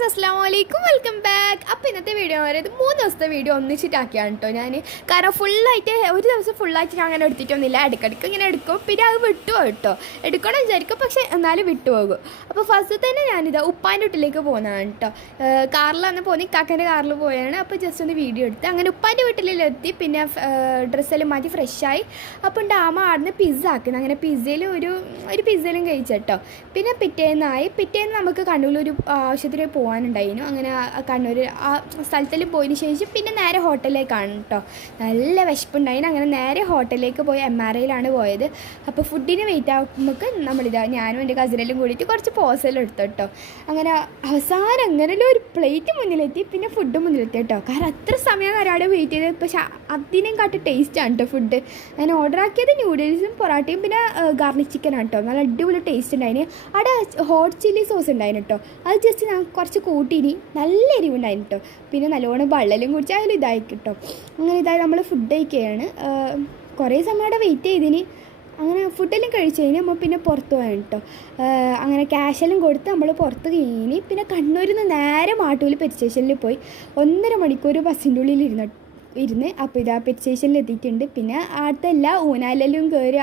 Guys അസ്സലാമു അലൈക്കും welcome back. അപ്പോൾ ഇന്നത്തെ വീഡിയോ എന്ന് പറയുന്നത് 3 ദിവസത്തെ വീഡിയോ ഒന്നിച്ചിട്ടാക്കിയാണ് കേട്ടോ ഞാൻ. കാരണം ഫുള്ളായിട്ട് ഒരു ദിവസം ഫുള്ളായിട്ട് ഞാൻ അങ്ങനെ എടുത്തിട്ടൊന്നുമില്ല. ഇടയ്ക്കിടയ്ക്ക് ഇങ്ങനെ എടുക്കും, പിന്നെ അത് വിട്ടുപോകും കേട്ടോ. എടുക്കണം വിചാരിക്കും, പക്ഷേ എന്നാലും വിട്ടുപോകും. അപ്പോൾ ഫസ്റ്റ് തന്നെ ഞാനിത് ഉപ്പാൻ്റെ വീട്ടിലേക്ക് പോകുന്നതാണ് കേട്ടോ. കാറിലാണ് പോകുന്നത്, ഇക്കാക്കൻ്റെ കാറിൽ പോയാണ്. അപ്പോൾ ജസ്റ്റ് ഒന്ന് വീഡിയോ എടുത്ത് അങ്ങനെ ഉപ്പാൻ്റെ വീട്ടിലെത്തി. പിന്നെ ഡ്രസ്സെല്ലാം മാറ്റി ഫ്രഷായി. അപ്പോൾ ഡാമ ആടുന്ന് പിസ്സ ആക്കുന്നത്. അങ്ങനെ പിസ്സയിൽ ഒരു പിസ്സയിലും കഴിച്ചേട്ടോ. പിന്നെ പിറ്റേന്ന് നമുക്ക് കണ്ണൂരിലൊരു ആവശ്യത്തിന് പോകാനുണ്ടായിരുന്നു. അങ്ങനെ കണ്ണൂർ ആ സ്ഥലത്തിൽ പോയതിന് ശേഷം പിന്നെ നേരെ ഹോട്ടലിലേക്കാണ് കേട്ടോ. നല്ല വിശപ്പുണ്ടായിരുന്നു. അങ്ങനെ നേരെ ഹോട്ടലിലേക്ക് പോയി MRIയിലാണ് പോയത്. അപ്പോൾ ഫുഡിന് വെയിറ്റ് ആകുമ്പോൾ ഞാനും എൻ്റെ കസിനെല്ലാം കൂടിയിട്ട് കുറച്ച് പോസെല്ലാം എടുത്തു കേട്ടോ. അങ്ങനെ അവസാനം അങ്ങനെയുള്ള ഒരു പ്ലേറ്റ് മുന്നിലെത്തി, പിന്നെ ഫുഡ് മുന്നിലെത്തി കേട്ടോ. കാരണം അത്ര സമയം ഒരാടെ വെയിറ്റ് ചെയ്ത്, പക്ഷെ അതിനും കാട്ടി ടേസ്റ്റാണ് കേട്ടോ ഫുഡ്. ഞാൻ ഓർഡർ ആക്കിയത് ന്യൂഡിൽസും പൊറാട്ടയും പിന്നെ ഗാർലിക് ചിക്കനാണ് കേട്ടോ. നല്ല അടിപൊളി ടേസ്റ്റ് ഉണ്ടായിരുന്നു. അവിടെ ഹോട്ട് ചില്ലി സോസ് ഉണ്ടായിരുന്നു കേട്ടോ. അത് ജസ്റ്റ് ഞാൻ കുറച്ച് കൂട്ടിനി, നല്ല എരിവുണ്ടായിരുന്നു കേട്ടോ. പിന്നെ നല്ലോണം വെള്ളലും കുടിച്ച് അതിൽ ഇതായി കിട്ടും. അങ്ങനെ ഇതായി നമ്മൾ ഫുഡ് കഴിക്കുകയാണ്. കുറേ സമയം അവിടെ വെയിറ്റ് ചെയ്തിന്. അങ്ങനെ ഫുഡെല്ലാം കഴിച്ച് കഴിഞ്ഞ് നമ്മൾ പിന്നെ പുറത്ത് പോയാണ് കേട്ടോ. അങ്ങനെ ക്യാഷെല്ലാം കൊടുത്ത് നമ്മൾ പുറത്ത് കഴിഞ്ഞ് പിന്നെ കണ്ണൂരിൽ നിന്ന് നേരെ മാട്ടൂൽ പെറ്റ് സ്റ്റേഷനിൽ പോയി 1.5 മണിക്കൂർ ബസ്സിൻ്റെ ഉള്ളിൽ ഇരുന്ന്. അപ്പോൾ ഇതാ പെറ്റ് സ്റ്റേഷനിൽ എത്തിയിട്ടുണ്ട്. പിന്നെ അടുത്ത എല്ലാ ഊനാലെല്ലാം കയറി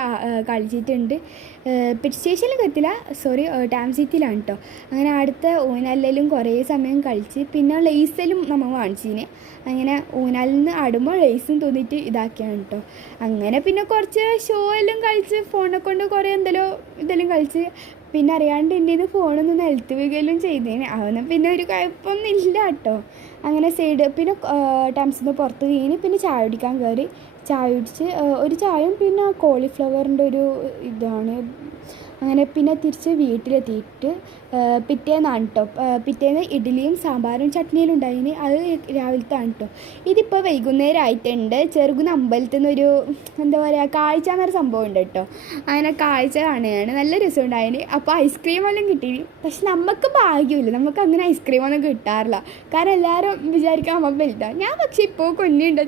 കളിച്ചിട്ടുണ്ട്. പെറ്റ് സ്റ്റേഷനിൽ കയറ്റില്ല, സോറി ടാം സിറ്റിയിലാണ് കേട്ടോ. അങ്ങനെ അടുത്ത ഊനാലിലും കുറേ സമയം കളിച്ച് പിന്നെ ലേസെല്ലാം നമ്മൾ വാങ്ങിച്ചിന്. അങ്ങനെ ഊനാലിൽ നിന്ന് ആടുമ്പോൾ ലേസും തോന്നിയിട്ട് ഇതാക്കിയാണ് കേട്ടോ. അങ്ങനെ പിന്നെ കുറച്ച് ഷോ എല്ലാം കളിച്ച് ഫോണിനെ കൊണ്ട് കുറേ ഇതെല്ലാം കളിച്ച്. പിന്നെ അറിയാണ്ട് എൻ്റെ ഇത് ഫോണൊന്ന് നിലത്ത് വീഴുകയും ചെയ്തേനെ. അവനും പിന്നെ ഒരു കുഴപ്പമൊന്നും ഇല്ല കേട്ടോ. അങ്ങനെ സൈഡ് പിന്നെ ടാംസിൽ നിന്ന് പുറത്ത് കഴിഞ്ഞ് പിന്നെ ചായ കുടിക്കാൻ കയറി. ചായ കുടിച്ച് ഒരു ചായയും പിന്നെ കോളിഫ്ലവറിൻ്റെ ഒരു ഇതാണ്. അങ്ങനെ പിന്നെ തിരിച്ച് വീട്ടിലെത്തിയിട്ട് പിറ്റേന്നാണ് കേട്ടോ. പിറ്റേന്ന് ഇഡ്ഡലിയും സാമ്പാറും ചട്നിയിലും ഉണ്ടായിന്. അത് രാവിലത്താണ് കേട്ടോ. ഇതിപ്പോൾ വൈകുന്നേരം ആയിട്ടുണ്ട്. ചെറുകുന്ന അമ്പലത്തിൽ നിന്നൊരു എന്താ പറയുക കാഴ്ച എന്നൊരു സംഭവം ഉണ്ട് കേട്ടോ. അങ്ങനെ കാഴ്ച കാണുകയാണ്. നല്ല രസമുണ്ടായിന്. അപ്പോൾ ഐസ്ക്രീമെല്ലാം കിട്ടി. പക്ഷെ നമുക്ക് ഭാഗ്യമില്ല, നമുക്ക് അങ്ങനെ ഐസ്ക്രീമൊന്നും കിട്ടാറില്ല. കാരണം എല്ലാവരും വിചാരിക്കാൻ നമ്മൾ വലുതാണ്. ഞാൻ പക്ഷേ ഇപ്പോൾ കുഞ്ഞുണ്ട്,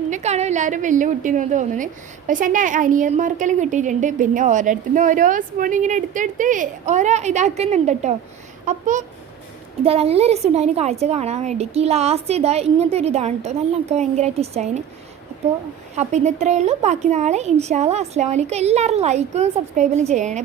എന്നെ കാണാൻ എല്ലാവരും വലിയ കുട്ടിയെന്ന് തോന്നുന്നത്. പക്ഷെ എൻ്റെ അനിയന്മാർക്കെല്ലാം കിട്ടിയിട്ടുണ്ട്. പിന്നെ ഓരോരുത്തരും ഓരോ സ്പൂൺ ഇങ്ങനെ എടുത്തെടുത്ത് ഓരോ ഇതാക്കുന്നുണ്ട് കേട്ടോ. അപ്പോൾ ഇതാ നല്ല രസമുണ്ടായിന് കാഴ്ച കാണാൻ വേണ്ടിക്ക്. ലാസ്റ്റ് ഇങ്ങനത്തെ ഒരു ഇതാണ് കേട്ടോ. നല്ല എനിക്ക് ഭയങ്കരമായിട്ട് ഇഷ്ടമായിന്. അപ്പോൾ ഇന്ന് ഇത്രയേ ഉള്ളൂ. ബാക്കി നാളെ ഇൻഷാ അല്ലാഹ്. അസ്സലാമു അലൈക്കും. എല്ലാവരും ലൈക്കും സബ്സ്ക്രൈബും ചെയ്യണേ.